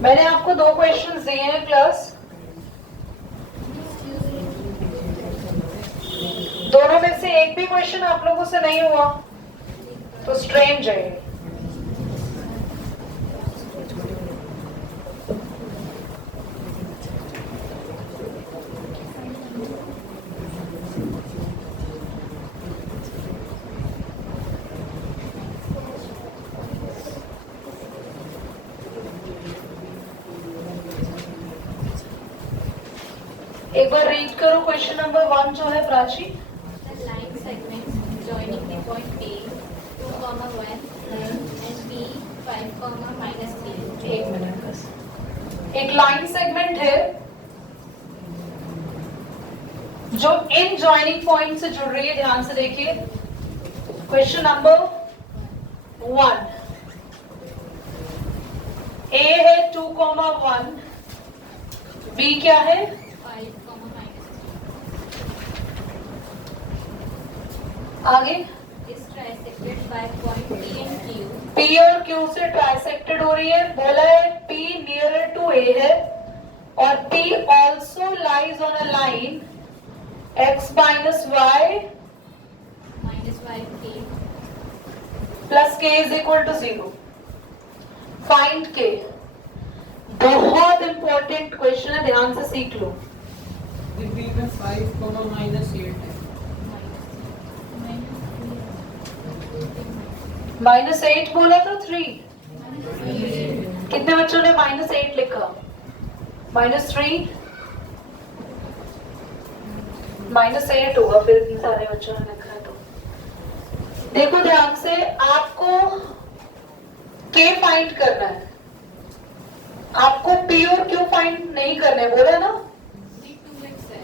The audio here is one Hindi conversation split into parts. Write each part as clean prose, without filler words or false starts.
मैंने आपको 2 क्वेश्चंस दिए हैं क्लास, दोनों में से एक भी क्वेश्चन आप लोगों से नहीं हुआ तो स्ट्रेंज है। एक बार रीड करो क्वेश्चन नंबर 1 जो है Prachi. line segment joining the point A 2, 1 and B 5, -3. एक मिनट बस। एक लाइन सेगमेंट है जो इन जॉइनिंग पॉइंट से जुड़ रही है, ध्यान से देखिए। क्वेश्चन नंबर 1, ए है 2, 1, बी क्या है 5, आगे, is trisected by point P and Q. P और Q से ट्राइसेक्टेड हो रही है। बोला है P नियरर टू A है और P also lies on a line x minus y -5K. Plus k is equal to 0। Find k। बहुत इंपॉर्टेंट क्वेश्चन है, ध्यान से सीख लो। बी में 5, -8 है। -8 बोला था 3। कितने बच्चों ने -8 लिखा? -3 -8 होगा फिर इतने सारे बच्चों ने लिखा है तो। देखो ध्यान से, आपको k फाइंड करना है, आपको p और q फाइंड नहीं करने बोला ना। 2x है।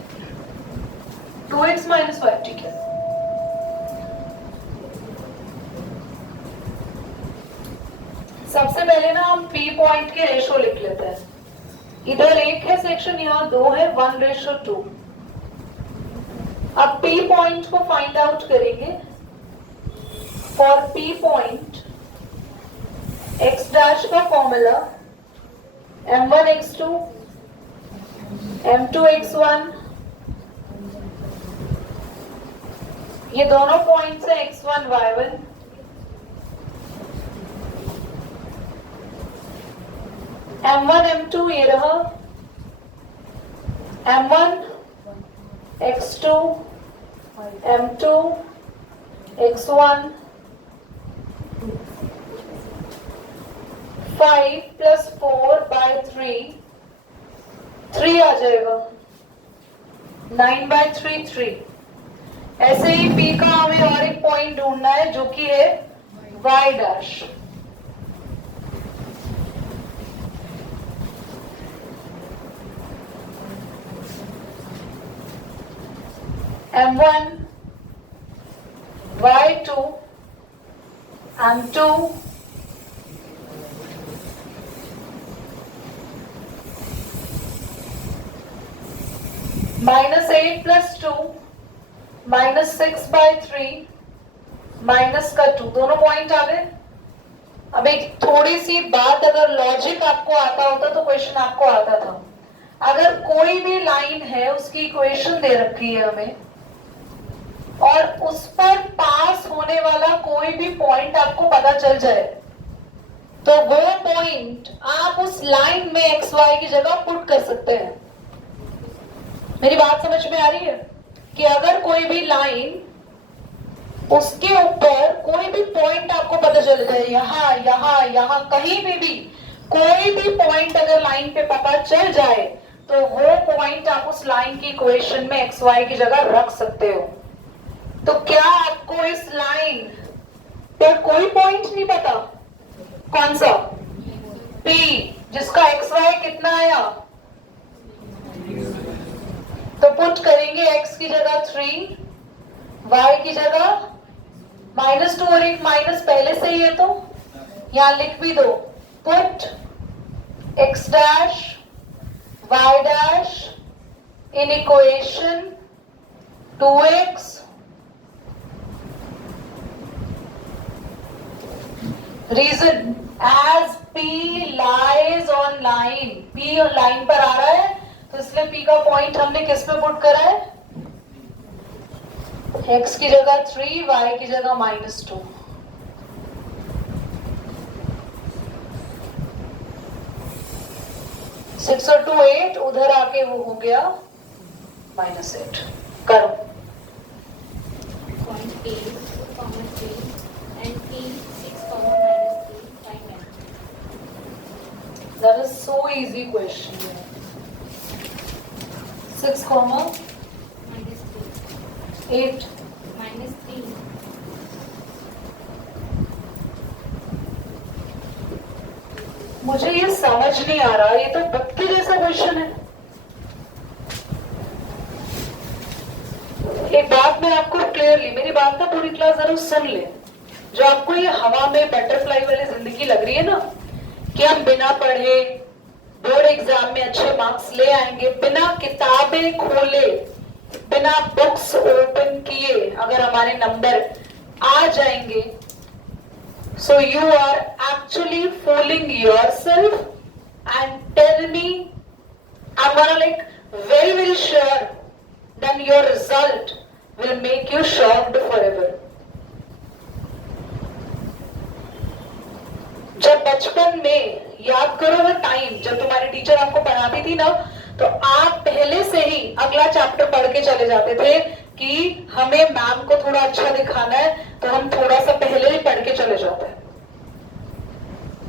2x - 5, ठीक है। सबसे पहले ना हम P पॉइंट के रेशो लिख लेते हैं। इधर 1 है सेक्शन, यहाँ 2 है, 1:2। अब P पॉइंट को फाइंड आउट करेंगे। For P point x dash का फॉर्मूला m1x2 m2x1, ये दोनों पॉइंट्स है x1 y1। m1 m2 ये रहा, m1 x2 m2 x1, 5 + 4/3 3 आ जाएगा, 9/3 3। ऐसे ही P का हमें और एक पॉइंट ढूंढना है जो कि है y dash. m1 y2 m2 -8 + 2 -6/3 -2, दोनों पॉइंट आ गए। अब एक थोड़ी सी बात, अगर लॉजिक आपको आता होता तो क्वेश्चन आपको आता था। अगर कोई भी लाइन है, उसकी इक्वेशन दे रखी है हमें, और उस पर पास होने वाला कोई भी पॉइंट आपको पता चल जाए, तो वो पॉइंट आप उस लाइन में एक्स वाई की जगह पुट कर सकते हैं। मेरी बात समझ में आ रही है कि अगर कोई भी लाइन, उसके ऊपर कोई भी पॉइंट आपको पता चल जाए, यहाँ यहाँ यहाँ कहीं भी कोई भी पॉइंट अगर लाइन पे पता चल जाए, तो वो पॉइंट आप उस लाइन की इक्वेशन में एक्स वाई की जगह रख सकते हो। तो क्या आपको इस लाइन पे कोई पॉइंट नहीं पता? कौन सा? P, जिसका एक्स वाई कितना आया? तो पुट करेंगे x की जगह 3, y की जगह -2 और एक माइनस पहले से ही है तो यहां लिख भी दो। Put x dash y dash in equation 2x reason As P lies on line, P line पर आ रहा है तो इसलिए P का पॉइंट हमने किस पे पुट करा है? X की जगह 3, Y की जगह -2. सिक्स और 2 8, उधर आके वो हो गया -8. करो. Point A, 2 comma 3, and P, 6 comma -3, find M. That is so easy question. 6 comma -3, 8. -3. मुझे ये समझ नहीं आ रहा, ये तो बत्ती जैसा क्वेश्चन है. एक बात मैं आपको क्लियरली, मेरी बात ना पूरी क्लास जरूर सुन ले. जो आपको ये हवा में बटरफ्लाई वाली जिंदगी लग रही है ना, कि हम बिना पढ़े बोर्ड एग्जाम में अच्छे मार्क्स ले आएंगे, बिना किताबें खोले, बिना बुक्स ओपन किए अगर हमारे नंबर आ जाएंगे, so you are actually fooling yourself. And tell me, I'm gonna like very sure then your result will make you shocked forever. जब बचपन में याद करो वो टाइम जब तुम्हारी टीचर आपको पढ़ाती थी ना, तो आप पहले से ही अगला चैप्टर पढ़ के चले जाते थे कि हमें मैम को थोड़ा अच्छा दिखाना है, तो हम थोड़ा सा पहले ही पढ़ के चले जाते हैं.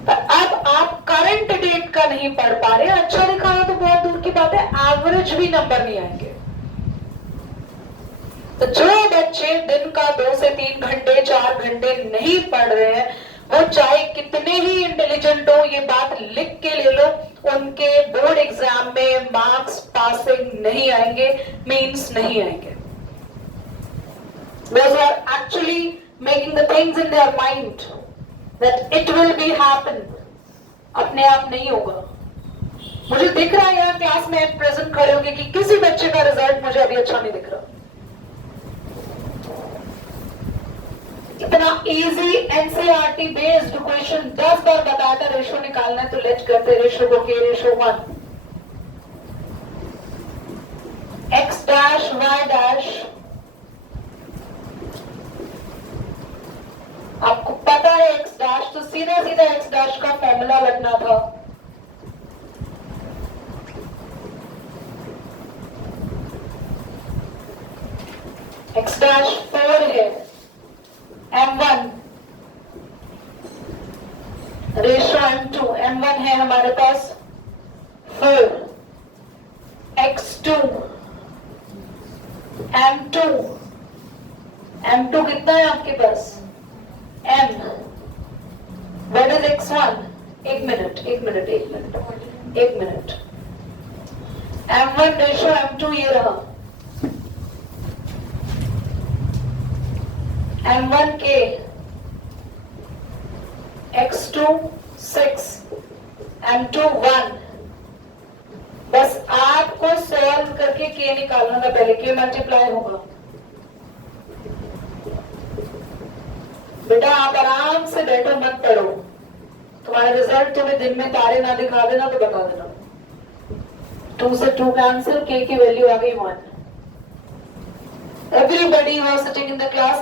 अब आप करंट डेट का नहीं पढ़ पा रहे, अच्छा दिखाना तो बहुत दूर की बात है, एवरेज भी नंबर नहीं आएंगे. तो जो बच्चे दिन का 2 से 3 घंटे 4 घंटे नहीं पढ़ रहे हैं, वो चाहे कितने ही इंटेलिजेंट हो, ये बात लिख के ले लो, उनके बोर्ड एग्जाम में मार्क्स पासिंग नहीं आएंगे, मीन्स नहीं आएंगे. Because they are actually making the things in their mind that it will be happen. अपने आप नहीं होगा. मुझे दिख रहा है यार क्लास में प्रेजेंट खड़े होंगे कि किसी बच्चे का रिजल्ट मुझे अभी अच्छा नहीं दिख रहा. इतना इजी एनसीईआरटी बेस्ड क्वेश्चन 10 बार बताया था रेशो निकालना है, तो लेट्स करते रेशो को. के ratio 1, x dash y dash. आपको पता है x डैश, तो सीधा सीधा x डैश का फॉर्मूला लगना था. x डैश 4 है, m1 रेशो m2, m1 है हमारे पास 4, x2 m2, m2 कितना है आपके पास m. What is x1? एक मिनट. m1 रेशो m2 ये रहा. m1 के x2 6, m2 1. बस आपको सॉल्व करके k निकालना था पहले, k मल्टीप्लाई होगा. बेटा आप आराम से बैठो, मत पढ़ो. तुम्हारा रिजल्ट तुम्हें दिन में तारे ना दिखा देना तो बता देना. 2 से 2 कैंसिल, k की वैल्यू आ गई 1. Everybody was sitting in the class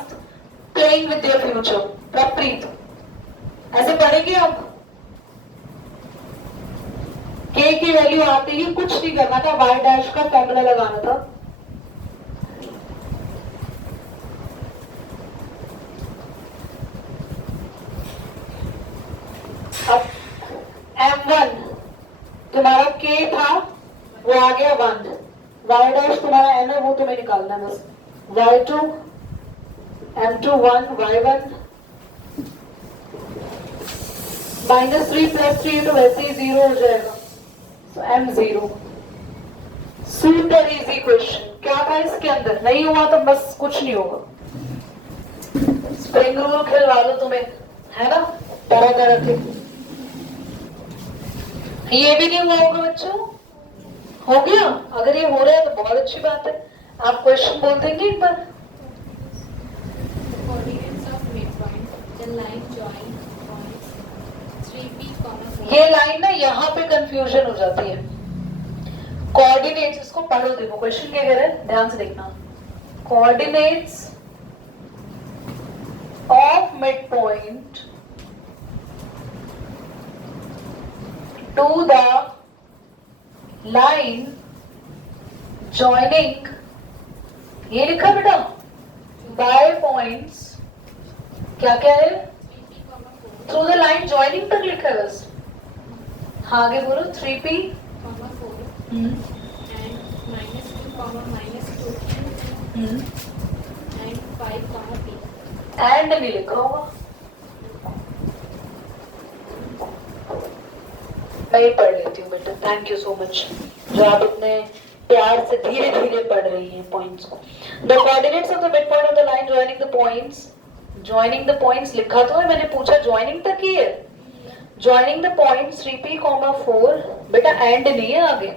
playing with their future. प्रप्रीत ऐसे पढ़ेंगे आप. k की वैल्यू आते ही कुछ नहीं करना था, y डैश का फॉर्मूला लगाना था. अब m1 तुम्हारा k था, वो आ गया 1. y डैश तुम्हारा n है, वो तुम्हें निकालना है बस. y2 m2 1, y1 -3 + 3 तो वैसे ही 0 हो जाएगा, so m0. Super easy question. क्या था इसके अंदर? नहीं हुआ तो बस कुछ नहीं होगा. स्प्रिंग रोल खिलवा लो तुम्हें, है ना, तरह तरह के. ये भी नहीं हुआ होगा बच्चों? हो गया? अगर ये हो रहा है तो बहुत अच्छी बात है. आप क्वेश्चन बोल देंगे एक बार. Coordinates of midpoint, the line join points 3, ये लाइन ना यहाँ पे कंफ्यूजन हो जाती है। कोऑर्डिनेट्स, इसको पढ़ो, देखो क्वेश्चन क्या कह रहा है, ध्यान से देखना। Coordinates of mid point to the line joining, ये लिखा बेटा, बाय पॉइंट्स, क्या क्या है, थ्रू द लाइन जॉइनिंग तक लिखा है बस। हाँ आगे बोलो। 3p and -2, -2 and 5, p. And नहीं लिखा होगा, मैं ही पढ़ लेती हूँ बेटा, थैंक यू सो मच जो आप इतने प्यार से धीरे धीरे पढ़ रही हैं पॉइंट्स को। The coordinates of the mid point of the line joining the points, joining the points लिखा तो है, मैंने पूछा जॉइनिंग तक ही है। जॉइनिंग द पॉइंट्स 3p, 4, बेटा एंड नहीं है आगे,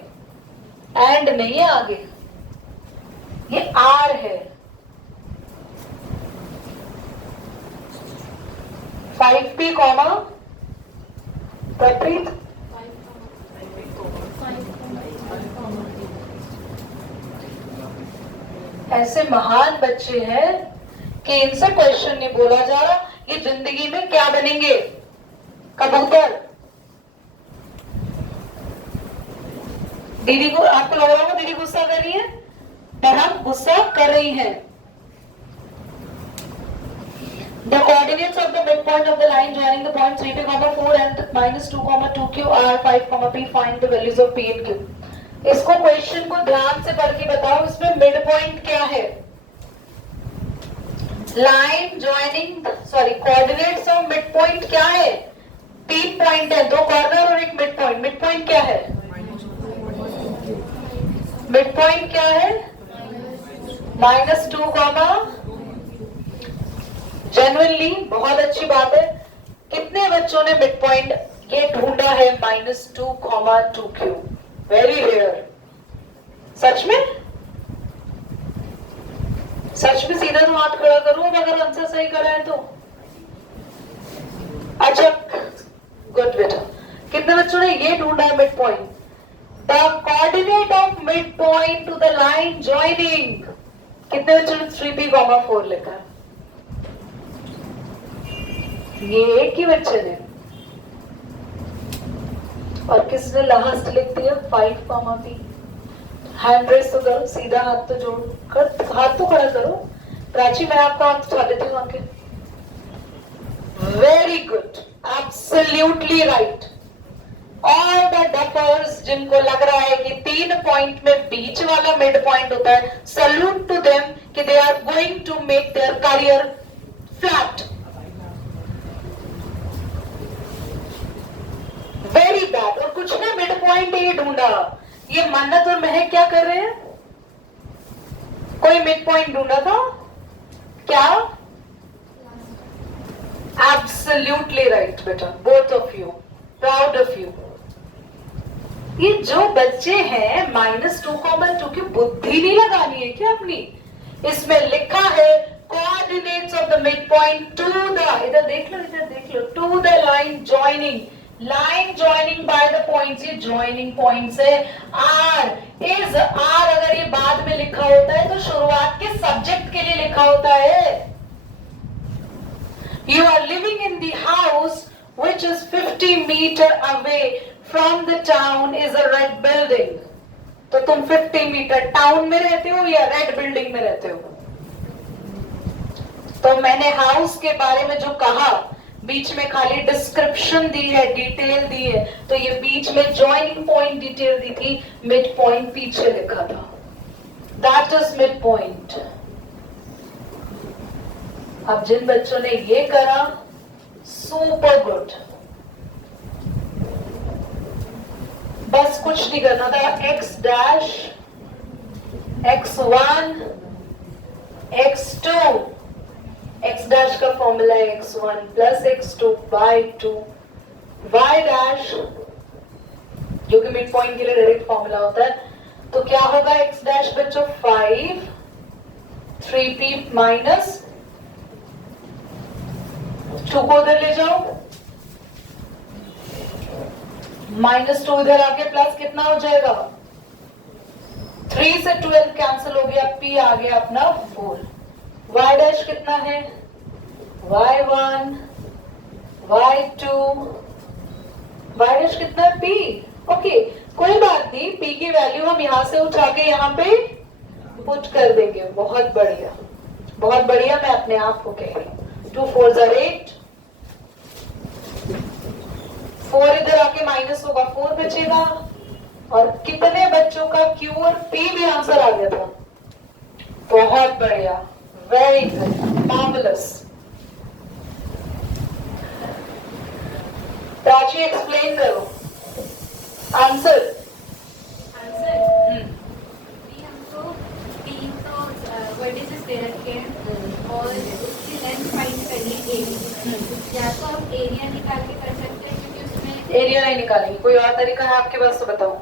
एंड नहीं है आगे, ये आर है। 5p, प्रतीत 5, ऐसे महान बच्चे हैं कि इनसे क्वेश्चन नहीं बोला जा रहा, ये जिंदगी में क्या बनेंगे, कबूतर। दीदी को, आपको लग रहा होगा दीदी गुस्सा कर रही है, पर हम गुस्सा कर रही हैं। The coordinates of the midpoint of the line joining the point 3p, 4 and -2, 2q are 5, p. Find the values of p and q. इसको क्वेश्चन को ध्यान से पढ़ के बताओ, इसमें मिड पॉइंट क्या है। Line joining, sorry, coordinates of mid point क्या है, 3 पॉइंट है, 2 कॉर्नर और एक मिड पॉइंट। मिड पॉइंट क्या है, मिड पॉइंट क्या है, -2, जेन्युइनली बहुत अच्छी बात है। कितने बच्चों ने मिड पॉइंट ये ढूंढा है, -2, 2q, वेरी रेयर। सच में, सच में सीधा तो हाथ खड़ा करो अगर आंसर सही करा है तो। अच्छा गुड बेटा, कितने बच्चों ने ये ढूंढा है mid point. The coordinate of mid point to the line joining, कितने बच्चों ने 3p, 4 लिखा है, ये एक ही बच्चे ने। और किसने लास्ट लिख दिया 5, p। हैंड रेस तो करो, सीधा हाथ तो जोड़ कर, हाथ तो खड़ा करो। प्राची मैं आपका हाथ उठा देती हूँ आके। Very good, absolutely right. All the duffers जिनको लग रहा है कि 3 पॉइंट में बीच वाला मिड पॉइंट होता है, सल्यूट टू देम कि they are going to make their career flat. Very bad. और कुछ ने मिड पॉइंट ये ढूंढा, ये मन्नत और महक क्या कर रहे हैं, कोई मिड पॉइंट ढूंढा था क्या, एब्सोल्युटली राइट बेटा, both of you, proud of you. ये जो बच्चे हैं -2, 2 की बुद्धि नहीं लगानी है क्या अपनी, इसमें लिखा है coordinates of the mid point to the, इधर देख लो, इधर देख लो, to the line joining, line joining by the points, ये जॉइनिंग पॉइंट्स है। आर इज आर, अगर ये बाद में लिखा होता है तो शुरुआत के सब्जेक्ट के लिए लिखा होता है। You are living in the house which is 50 meter away from the town is a red building. तो तुम 50 मीटर टाउन में रहते हो या रेड बिल्डिंग में रहते हो। तो मैंने हाउस के बारे में जो कहा, बीच में खाली डिस्क्रिप्शन दी है, डिटेल दी है, तो ये बीच में जॉइनिंग पॉइंट डिटेल दी थी, मिड पॉइंट पीछे लिखा था। That is mid point. अब जिन बच्चों ने ये करा, सुपर गुड। बस कुछ नहीं करना था, x dash, x1, x2, x dash का फॉर्मूला है x1 plus x2 bye 2, y dash जो कि मिड पॉइंट के लिए डायरेक्ट फॉर्मूला होता है, तो क्या होगा x डैश बच्चों 5, 3p माइनस 2 को उधर ले जाओ, -2 इधर आके प्लस कितना हो जाएगा, 3 से 12 कैंसिल हो गया, p आ गया अपना 4। y डैश कितना है, y1 y2 y डैश कितना है, p। ओके कोई बात नहीं, p की वैल्यू हम यहां से उठा के यहाँ पे पुट कर देंगे। बहुत बढ़िया बहुत बढ़िया, मैं अपने आप को कह रही हूँ। 2 4 are 8, 4 इधर आके माइनस होगा, 4 बचेगा। और कितने बच्चों का Q और P भी आंसर आ गया था। बहुत बढ़िया, very good, marvellous. Prachi explain करो आंसर। आंसर भी हमको 3 तो वर्टिसेस दे रखे हैं और उसकी लेंथ फाइंड करनी है एरिया। या तो हम एरिया निकाल के कर सकते हैं क्योंकि उसमें एरिया नहीं निकालेंगे, कोई और तरीका है आपके पास तो बताओ।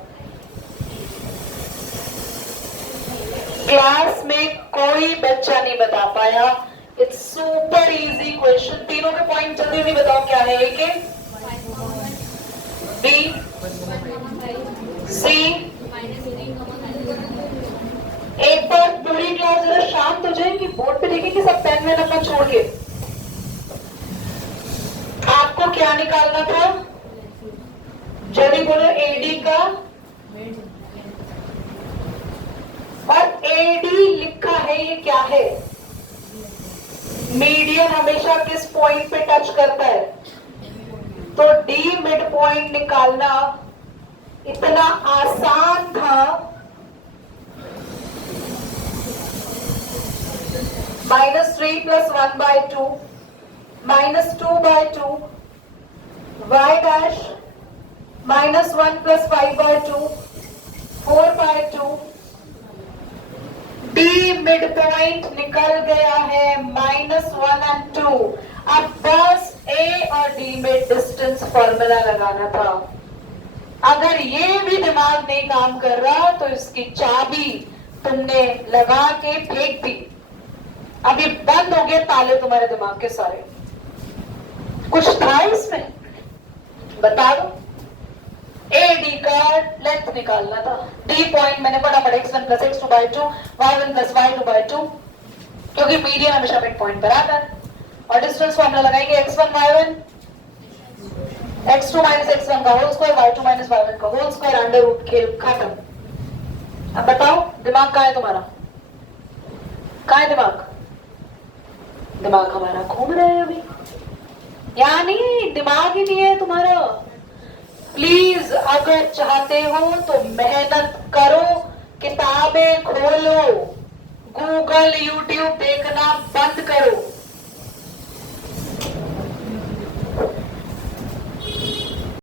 क्लास में कोई बच्चा नहीं बता पाया। It's super easy question. तीनों के पॉइंट जल्दी जल्दी बताओ क्या है। ए के, बी, सी। एक बार पूरी क्लास जरा शांत हो जाएगी, बोर्ड पे देखेंगे सब पेन में अपना छोड़ के। आपको क्या निकालना था, जल्दी बोलो। एडी का, और एडी लिखा है, ये क्या है? मीडियन हमेशा किस पॉइंट पे टच करता है? तो डी मिड पॉइंट निकालना इतना आसान था। -3 + 1/2 -2/2 y dash -1 + 5/2 4/2। D mid point निकल गया है -1 और 2। अब बस ए और डी में डिस्टेंस फॉर्मूला लगाना था। अगर ये भी दिमाग नहीं काम कर रहा तो इसकी चाबी तुमने लगा के फेंक दी। अभी बंद हो गए ताले तुम्हारे दिमाग के सारे। कुछ था इसमें, बता दो। ए डी का लेंथ निकालना था। डी पॉइंट मैंने फटाफट x1 + x2/2 y1 + y2/2, क्योंकि मीडियन हमेशा मिड पॉइंट पर आता है। और डिस्टेंस फॉर्मूला लगाएंगे x1 y1 x2 - x1 का होल स्क्वायर y2 - y1 का होल स्क्वायर अंडर रूट, खेल खत्म। अब बताओ दिमाग कहाँ है तुम्हारा? कहाँ है दिमाग? दिमाग हमारा घूम रहा है अभी, यानी दिमाग ही नहीं है तुम्हारा। प्लीज अगर चाहते हो तो मेहनत करो, किताबें खोलो, गूगल यूट्यूब देखना बंद करो।